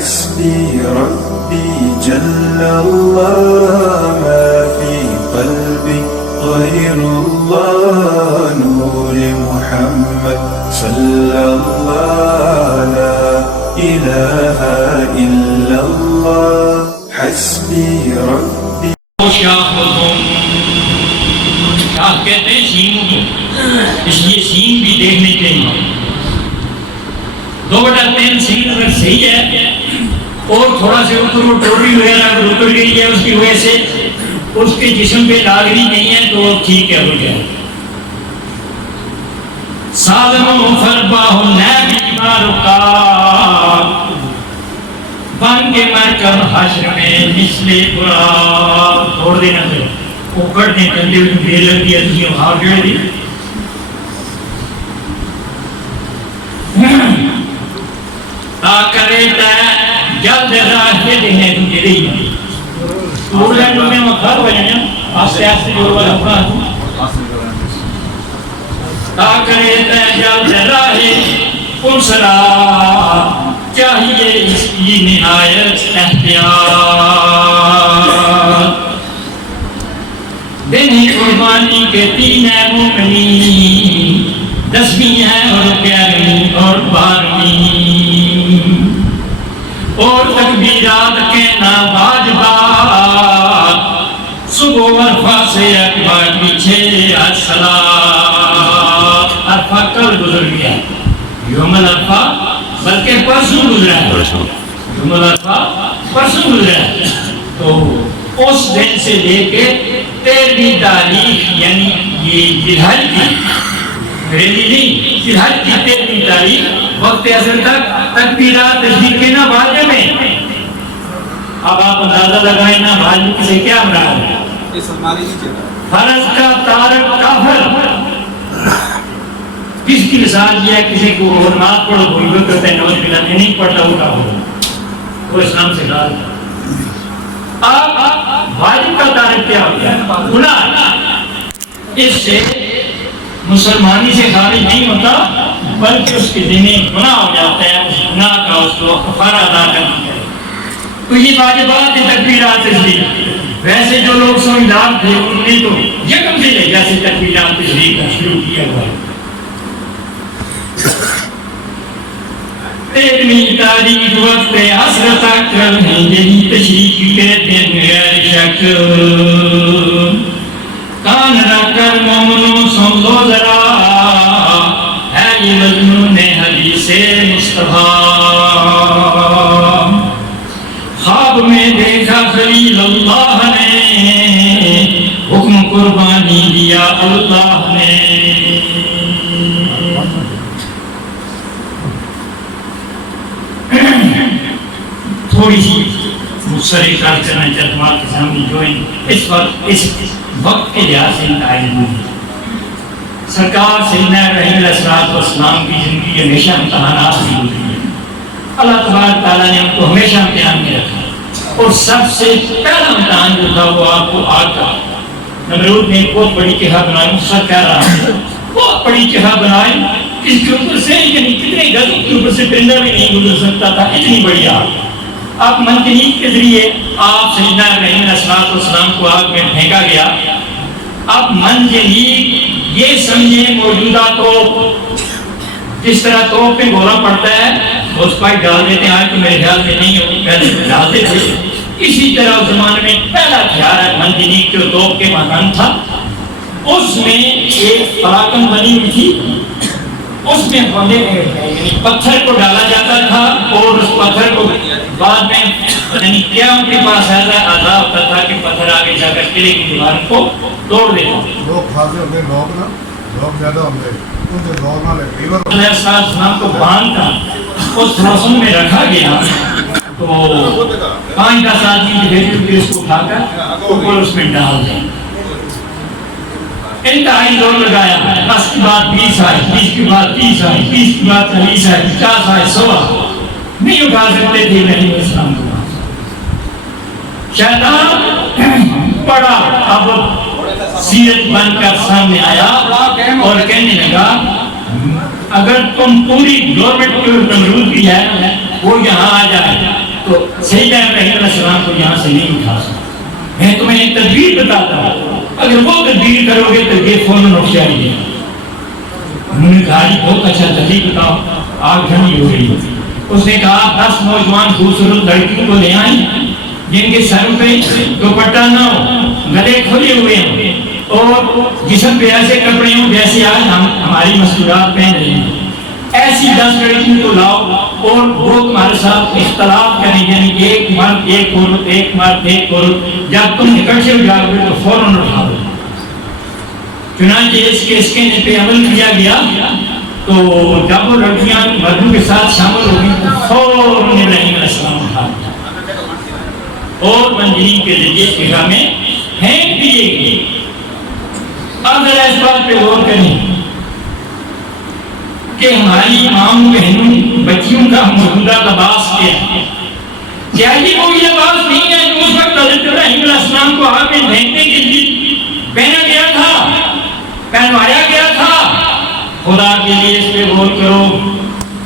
حسبي ربي جل الله ما في قلبي غير الله نور محمد صلى الله لا إله إلا الله حسبي ربي. کہتے ہیں شین کو، اس لیے شین بھی دیکھنے کے لیے 2/3 سین اگر صحیح ہے اور تھوڑا سے اوپر وہ ٹوٹی وغیرہ اتر گئی ہے اس کی وجہ سے اس کے جسم پہ لاغری نہیں ہے تو ٹھیک ہے ہو جائے. سالم فرباہ نبی مارکا بن کے مر کر حشر میں مثل برا توڑ دینا ہے اوپر نے کندے میں بھیڑ لگ دیا تھی وہاں جڑ دی. آکریتا جلد راہ دینے تجھے رہی اولا جو میں مخار ہو جائیں آستے آستے جو والا افراد آکریتا جلد راہ انسرا چاہیے اس کی نہایت احتیاط. دن قربانی کے 3 مومنین 10ویں ہے اور 11ویں اور 12ویں اور تکبیرات کے نواجبات صبح عرفہ سے اکبر پیچھے الصلاۃ. عرفہ کل گزر گیا یوم العرفہ بلکہ پرسوں گزرا ہے یوم العرفہ پرسوں گزرا ہے. تو اس دن سے لے کے 13ویں تاریخ یعنی یہ ذوالحج کی ریلی نہیں ذوالحج کی 13ویں تاریخ وقت اثر تک تکبیرات تشریق کے نا بھاجے میں. اب آپ اندازہ لگائیں نا بھاجے کسے کیا مراد ہے. فرض کا تارک کافر کس کی مثال یہ ہے کسی کو نماز پڑھو کوئی بھی کرتا ہے نوز بلا نہیں پڑھتا وہ کافر وہ اسلام سے خارج ہے. آپ واجب کا تارک کیا ہوتا ہے گناہ اس سے مسلمانی سے خارج نہیں ہوتا بلکہ اس کے ذمہ گناہ ہو جاتا ہے اس گناہ کا اس کو کفارہ ادا کرنا ہے. تو یہ واجبات تکبیرات تشریق ویسے جو لوگ سمجھدار تھے انہوں نے تو یکم سے لے جیسے تکبیرات تشریق کا شروع کیا ہوا ہے. 13ویں تاریخ وقت حسرت اکرم ہے یہی تشریق کہتے ہیں غیر شک. کان رکھ کر مومنوں سن لو ذرا ہے یہ مضمون حدیث مصطفیٰ. خواب میں دیکھا خلیل اللہ نے حکم قربانی دیا اللہ نے. تھوڑی سی مصری کار کرنا چاہتا ہوں آپ کے سامنے جو اس وقت کے لحاظ سے انتہائی نہیں ہے. سرکار سیدنا ابراہیم علیہ السلام کی زندگی ہمیشہ امتحانات سے گزری ہے. اللہ تبارک تعالیٰ نے ان کو ہمیشہ امتحان میں رکھا اور سب سے پہلا امتحان جو تھا وہ آپ کو آگ کا. نمرود نے ایک بہت بڑی چہا بنائی سب کہہ رہا ہے بہت بڑی چہا بنائی اس کے اوپر سے یعنی کتنے گزوں کے اوپر سے پرندہ بھی نہیں گزر سکتا تھا اتنی بڑی آگ. اب منجنیق کے ذریعے آپ سیدنا ابراہیم علیہ السلام کو آگ میں پھینکا گیا. اب منجنیق یہ سمجھیں موجودہ توپ جس طرح توپ پہ گولا پڑتا ہے اس کو ڈال دیتے ہیں آج تو میرے خیال میں نہیں ہوتی پہلے ڈالتے تھے. اسی طرح اس زمانے میں پہلا ہتھیار ہے منجنیق جو توپ کے مانند تھا. اس میں ایک پراکم بنی ہوئی تھی اس میں یعنی پتھر کو ڈالا جاتا تھا اور اس پتھر کو بعد میں یعنی کیا ان کے پاس ایسا آزا ہوتا تھا کہ پتھر آگے جا کر قلعے کی دیوار کو توڑ دیتا. لوگ زیادہ ہوں گے علیہ السلام کو باندھ کر اس روشن میں رکھا گیا تو 5-10 آدمی بھیجے اس کو اٹھا کر اوپر اس میں ڈال دیں. انتہائی زور لگایا 10 کی بات 20 آئے 20 کی بات 30 آئے 30 کی بات 40 آئے 50 آئے 100 نہیں اٹھا سکتے تھے نہیں اسلام کو. شیطان پڑا اب سیرت بن کر سامنے آیا اور کہنے لگا اگر تم پوری گورنمنٹ کی نمرود کی ہے وہ یہاں آ جائے تو سیدنا ابراہیم علیہ السلام کو یہاں سے نہیں اٹھا سکتا. میں تمہیں ایک تدبیر بتاتا ہوں, اگر وہ تدبیر کرو گے تو یہ فوراً اٹھ جائیں گے. انہوں نے کہا جی بہت اچھا جلدی بتاؤ, آگ ٹھنڈی ہو گئی. اس نے کہا 10 نوجوان خوبصورت لڑکیوں کو لے آئیں جن کے سروں پہ دوپٹہ نہ ہو, گلے کھلے ہوئے ہوں اور جسم پہ ایسے کپڑے ہوں جیسے آج ہم ہماری مستورات پہن رہے ہیں. ایسی 10 لڑکیوں کو لاؤ اور وہ تمہارے ساتھ اختلاف کریں, یعنی ایک مرد ایک عورت, ایک مرد ایک عورت. جب تم اکٹھے ہو جاؤ گے تو فوراً اٹھا دو. چنانچہ اس کے اسکینے پہ عمل کیا گیا تو جب وہ لڑکیاں مردوں کے ساتھ شامل ہو گئی تو فوراً ابراہیم علیہ السلام اٹھا دیا اور منجنیق کے ذریعے فضا میں پھینک دیے گئے. اب ذرا اس بات پہ غور کریں کہ ہماری ماؤں بہنوں بچیوں کا موجودہ لباس کیا ہے. کیا یہ کوئی لباس نہیں ہے جو اس وقت حضرت ابراہیم علیہ السلام کو آگ میں پھینکنے کے لیے پہنا گیا تھا, پہنوایا گیا تھا؟ خدا کے لیے اس پہ غور کرو.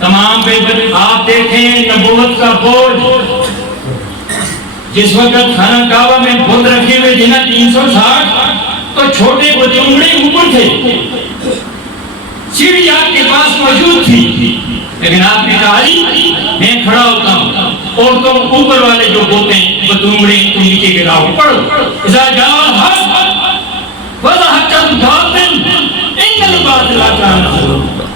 تمام پہ آپ دیکھیں نبوت کا بوجھ. جس وقت خانہ کعبہ میں بت رکھے ہوئے تھے نا 360, تو چھوٹے بتونگڑے اوپر تھے, سیڑھی آپ کے پاس موجود تھی, لیکن آپ نے کہا جی میں کھڑا ہوتا ہوں اور تم اوپر والے جو بوتے بتونگڑے تم نیچے گراؤ. پڑھو اذا جاء الحق وزهق الباطل ان الباطل کان زهوقا.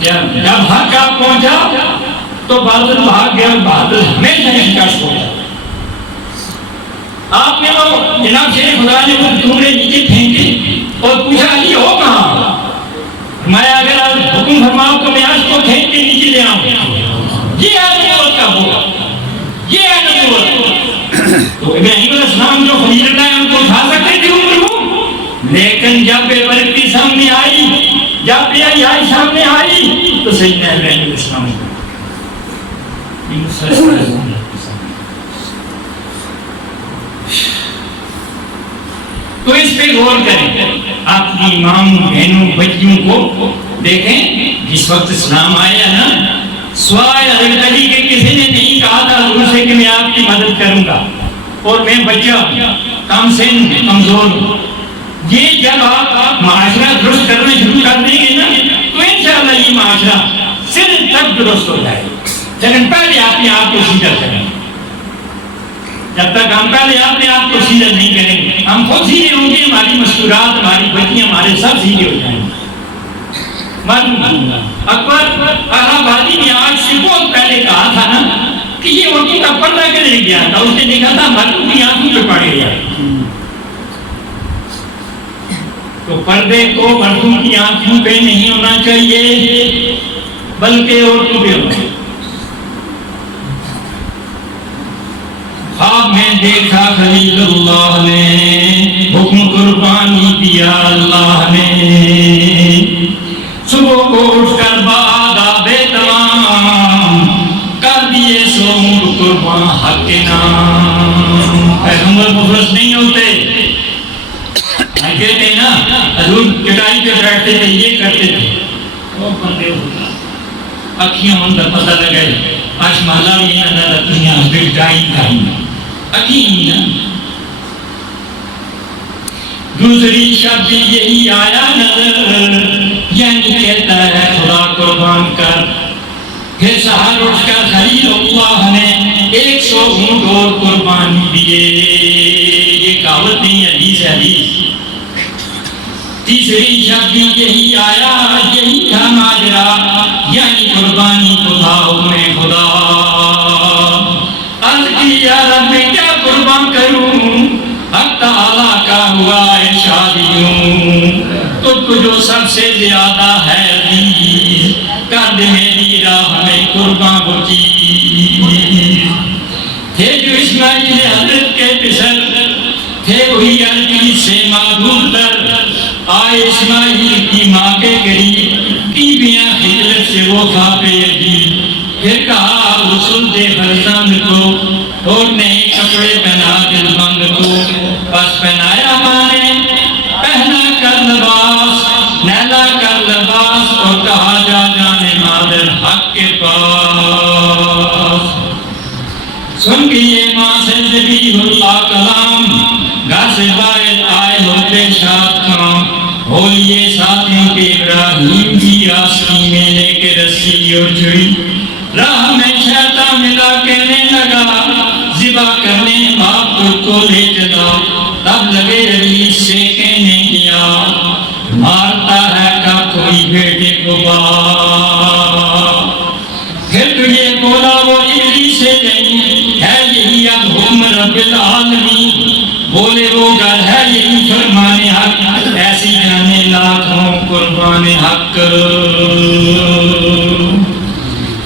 جب حق آپ پہنچا تو باطل بھاگ گیا, باطل ہمیشہ شکست ہو گیا. آپ نے وہ جناب شیر خدا نے وہ بتونگڑے نیچے پھینکے اور پوچھا جی ہو کہاں؟ میں اگر آپ حکم فرماؤ تو میں آج کو پھینک کے نیچے لے آؤں. یہ ہے نبوت کا بولا, یہ ہے نبوت. تو ابراہیم علیہ السلام جو خلیل اللہ ان کو اٹھا سکتے تھے اوپر کو, لیکن جب بے برکتی سامنے آئی, جب بے حیائی سامنے آئی تو سیدنا ابراہیم علیہ السلام تو اس پہ غور کریں. آپ کی امام بہنوں بچیوں کو دیکھیں. جس وقت اسلام آیا نا, سوائے حضرت علی کے کسی نے نہیں کہا تھا حضور سے کہ میں آپ کی مدد کروں گا اور میں بچہ کم سن کمزور ہوں. یہ جب آپ معاشرہ درست کرنا شروع کر دیں گے نا تو انشاءاللہ یہ معاشرہ صرف تب درست ہو جائے گا. لیکن پہلے آپ نے آپ کو سیدھا کریں. جب تک ہم پہلے اپنے آپ کو سیدھا نہیں کریں گے, ہم خود سیدھے ہوں گے, ہماری مستورات, ہماری بچیاں, ہمارے سب سیدھے ہو جائیں گے. اکبر آبادی نے آج سے بہت پہلے کہا تھا نا کہ یہ عورتوں کا پردہ کرنے گیا تھا. اس نے دیکھا تھا مردوں کی آنکھوں پہ پڑ گیا. تو پردے کو مردوں کی آنکھوں پہ نہیں ہونا چاہیے بلکہ عورتوں پہ ہونا چاہیے. خواب میں دیکھا خلیل اللہ نے, حکم قربانی دیا اللہ نے, صبح کو اٹھ کر باداب تمام کر دیے سو اونٹ قربان حق کے نام. پیغمبر مفلس نہیں ہوتے, کہتے ہیں نا حضور چٹائی پہ بیٹھتے تھے, یہ کرتے تھے, وہ بندے ہوتا اکھیاں ان کا پتہ لگائے آج مالا بھی نہ نہ دنیا بگ ٹائم کہیں اکھیاں. دوسری شب یہی آیا نظر, یعنی کہتا ہے خدا قربان کر. پھر سحر اٹھ کر خلیل اللہ نے 100 اونٹ اور قربانی دیے. یہ کہاوت نہیں, حدیث ہے حدیث. تیسری شب یہی آیا, یہی تھا ماجرا, یعنی قربانی کو تھا حکم خدا. عرض کی یا رب میں کیا قربان کروں, حق تعالیٰ کا ہوا ارشاد یوں, تجھ کو جو سب سے زیادہ ہے عزیز, کر دے میری راہ میں قربان وہ چیز. تھے جو اسماعیل حضرت کے پسر, تھے وہی عربی سے معبود در, آئے اسماعیل کی ماں کے قریب, بیویاں خجلت سے وہ کھاپے عجیب. پھر کہا غسل دے فرزند کو اور نئے کپڑے پہنا دل بند کو. بس پہنایا ماں نے پہنا کر لباس, نیلا کر لباس, اور کہا جا جانے مادر حق کے پاس. سن کے یہ ماں سے ذبیح اللہ کلام، گھر سے باہر آئے ہوتے شاد کام، ہو لیے ساتھوں کے ابراہیم کی آسکی میں لے کے رسی اور چھڑی، راہ میں شیطان ملا کہنے لگا ذبح کرنے باپ کو لے چلا، تب لگے ابلیس سے کہنے کیا مارتا ہے کا کوئی بیٹے کو باپ، پھر تجھے بولا وہ ابلیس سے نہیں ہے یہی اب حکم رب العالمین، بولے وہ گھر ہے یہی فرمان حق، ایسی جانے لاکھوں قربان حق،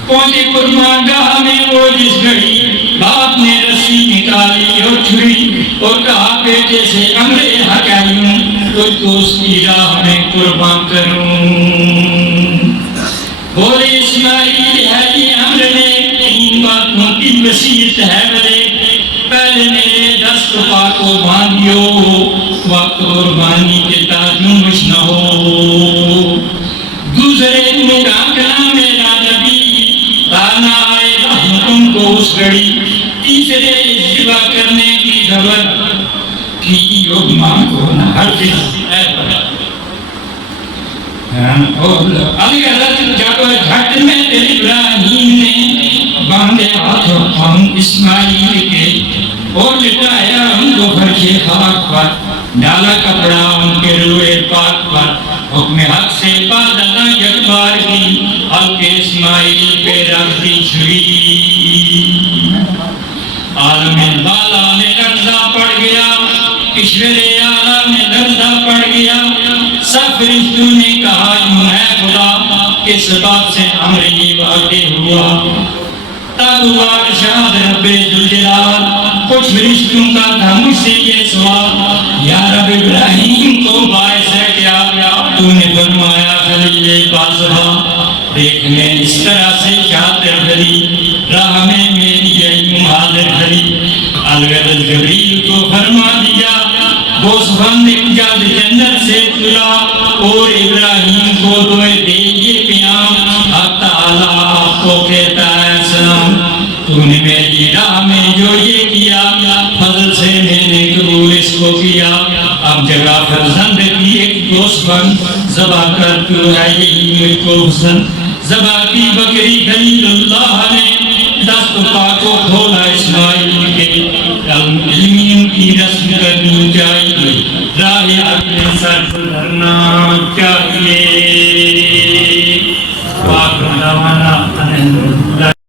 پہنچے قربان گاہ میں وہ جس گھڑی، باپ نے رسی نکالی اور چھری اور کہا بیٹے سے امر حق آئیوں تجھ کو اس کی راہ میں قربان کروں، بولے اسماعیل ہے یہ امر نے 3 باتوں کی وصیت ہے بلے، پہلے میرے دست پا کو باندھیو وقت قربانی کے تاجمش نہ ہو، دوسرے کا کلام میرا نبی تانا آئے حکم کو اس گھڑی، تیسرے ذبح کرنے کی خبر کی یوگ ماں کو نہ ہر چیز اے بڑا علی حضرت جب گھٹ میں ابراہیم نے باندھے ہاتھوں ہم اسماعیل کے اور لٹایا ان کو فرش خاک پر، ڈالا کپڑا ان کے روئے پاک پر، حکم حق سے پادنا یک بار کی، اب کے اسماعیل پہ رکھ دی چھری، عالم بالا میں لرزہ پڑ گیا، کشور اعلیٰ میں لرزہ پڑ گیا، سب فرشتوں نے کہا یوں ہے خدا کس بات سے امری واقع ہوا، تب ہوا ارشاد رب ذوالجلال، کچھ فرشتوں کا تھا مجھ سے یہ سوال، یا رب ابراہیم کو باعث ہے کیا، تو نے فرمایا خلیل بازبا، دیکھ میں اس طرح سے شاطر بھری، راہ میں میری یوں حاضر بھری، الغرض جبریل کو فرما دیا وہ سبند جلد جنت سے تلا، اور ابراہیم کو دوئے دے یہ پیام، حق تعالیٰ آپ کو کہتا ہے سلام، تو نے میری راہ میں جو یہ کیا، فضل سے میں نے قبول اس کو کیا، اب جگہ فرزند کی ایک گوشت بند، ذبح کر تو ہے یہی مجھ کو حسن، ذبح کی بکری خلیل اللہ